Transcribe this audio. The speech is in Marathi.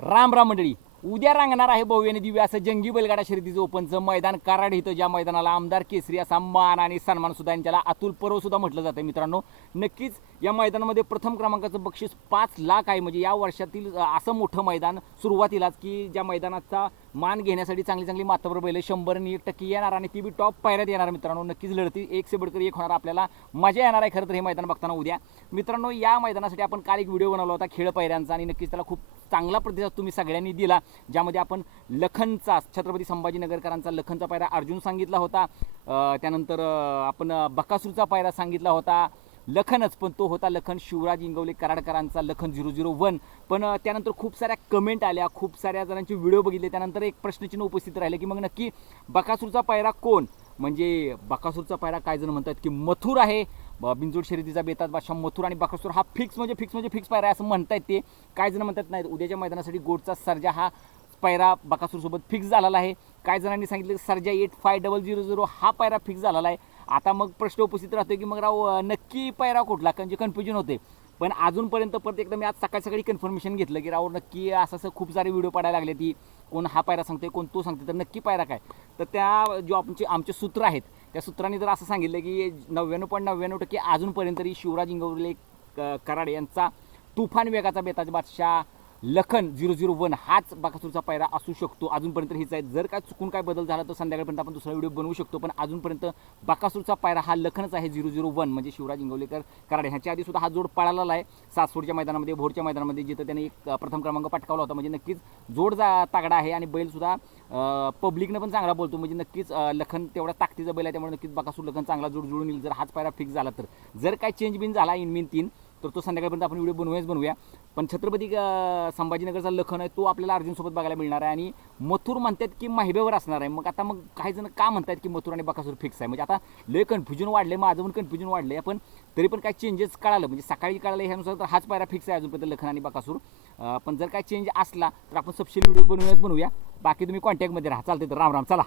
राम राम मंडळी. उद्या रांगणार आहे भव्य आणि दिव्य असं जंगी बैलगाडा शर्यतीचं ओपनचं मैदान. कराड इथं ज्या मैदानाला आमदार केसरी असा मान आणि सन्मान सुद्धा आणि त्याला अतुल पर्व सुद्धा म्हटलं जातं मित्रांनो. नक्कीच या मैदानामध्ये प्रथम क्रमांकाचं बक्षीस पाच लाख आहे. म्हणजे या वर्षातील असं मोठं मैदान सुरुवातीलाच की ज्या मैदानाचा मान घेण्यासाठी चांगली चांगली मातावर बैल शंभर आणि एक टक्के येणार आणि ती बी टॉप पायऱ्यात येणार मित्रांनो. नक्कीच लढती एक से बडकर एक होणार आपल्याला. मजा येणार आहे खरं तर हे मैदान बघताना उद्या. मित्रांनो या मैदानासाठी आपण काल एक व्हिडिओ बनवला होता खेळ पायऱ्यांचा आणि नक्कीच त्याला खूप चांगला प्रतिसाद तुम्ही सगळ्यांनी दिला ज्यामध्ये आपण लखनचा छत्रपती संभाजीनगरकरांचा लखनचा पायरा अर्जुन सांगितला होता. त्यानंतर आपण बकासूरचा पायरा सांगितला होता. लखनच पण तो होता लखन शिवराज इंगवले कराडकरांचा लखन झिरो झिरो वन. पण त्यानंतर खूप साऱ्या कमेंट आल्या खूप साऱ्या जणांचे व्हिडिओ बघितले. त्यानंतर एक प्रश्नचिन्ह उपस्थित राहिले की मग नक्की बकासूरचा पायरा कोण? म्हणजे बकासूरचा पायरा काय जण म्हणतात की मथुर आहे. ब- बिनजोड शर्यतीचा बेतात बादशाह मथुर आणि बकासूर हा फिक्स म्हणजे फिक्स म्हणजे फिक्स पायरा आहे असं म्हणतायत ते. काय जण म्हणतात नाही उद्याच्या मैदानासाठी गोडचा सर्जा हा पायरा बकासूरसोबत फिक्स झालेला आहे. काही जणांनी सांगितलं की Sarja eight five double zero zero हा पायरा फिक्स झालेला आहे. आता मग प्रश्न उपस्थित राहतो की मग राव नक्की पायरा कुठला? म्हणजे कन्फ्युजन होते. पण अजूनपर्यंत परत एकदा मी आज सकाळी सकाळी कन्फर्मेशन घेतलं की राव नक्की असं असं खूप सारे व्हिडिओ पडायला लागले ती. कोण हा पायरा सांगते कोण तो सांगते तर नक्की पायरा काय? तर त्या जो आमचे आमचे सूत्र आहेत त्या सूत्रांनी जर असं सांगितलं की नव्याण्णव पॉईंट नव्याण्णव टक्के अजूनपर्यंत तरी शिवराज इंगवले क- कराड यांचा तुफान वेगाचा बेताज बादशाह लखन झिरो झिरो वन हाच बाकासूरचा पायरा असू शकतो. अजूनपर्यंत हेच आहे. जर काय चुकून काय बदल झाला तर संध्याकाळपर्यंत आपण दुसरा व्हिडिओ बनवू शकतो. पण अजूनपर्यंत बाकासूरचा पायरा हा लखनच आहे. झिरो झिरो वन म्हणजे शिवराज इंगवलेकर कराड. ह्याच्या आधी सुद्धा हा जोड पळालेला आहे. सासवडच्या मैदानामध्ये भोरच्या मैदानामध्ये जिथं त्याने एक प्रथम क्रमांक पटकावला होता. म्हणजे नक्कीच जोड जा तागडा आहे आणि बैलसुद्धा पब्लिकनं पण चांगला बोलतो. म्हणजे नक्कीच लखन तेवढा ताकदीचा बैल आहे. त्यामुळे नक्कीच बाकासूर लखन चांगला जोड जुळून येईल. जर हाच पायरा फिक्स झाला तर. जर काय चेंज बिन झाला इन मिन तीन तर तो संध्याकाळपर्यंत आपण व्हिडिओ बनवूयाच बनवूया. पण छत्रपती संभाजीनगरचा लखन आहे तो आपल्याला अर्जुनसोबत बघायला मिळणार आहे. आणि मथुर म्हणतात की माहिबेवर असणार आहे. मग आता मग काही जण का म्हणतात की मथुर आणि बकासूर फिक्स आहे? म्हणजे आता लय कन्फ्युजन वाढले माझं पण कन्फ्युजन वाढले पण तरी पण काय चेंजेस कळालं. म्हणजे सकाळी कळालं ह्यानुसार तर हाच पायरा फिक्स आहे अजूनपर्यंत लखन आणि बकासूर. पण जर काय चेंज असला तर आपण सबसिडी व्हिडिओ बनवूयाच बनवूया. बाकी तुम्ही कॉन्टॅक्टमध्ये राहा. चालते तर राम राम. चला.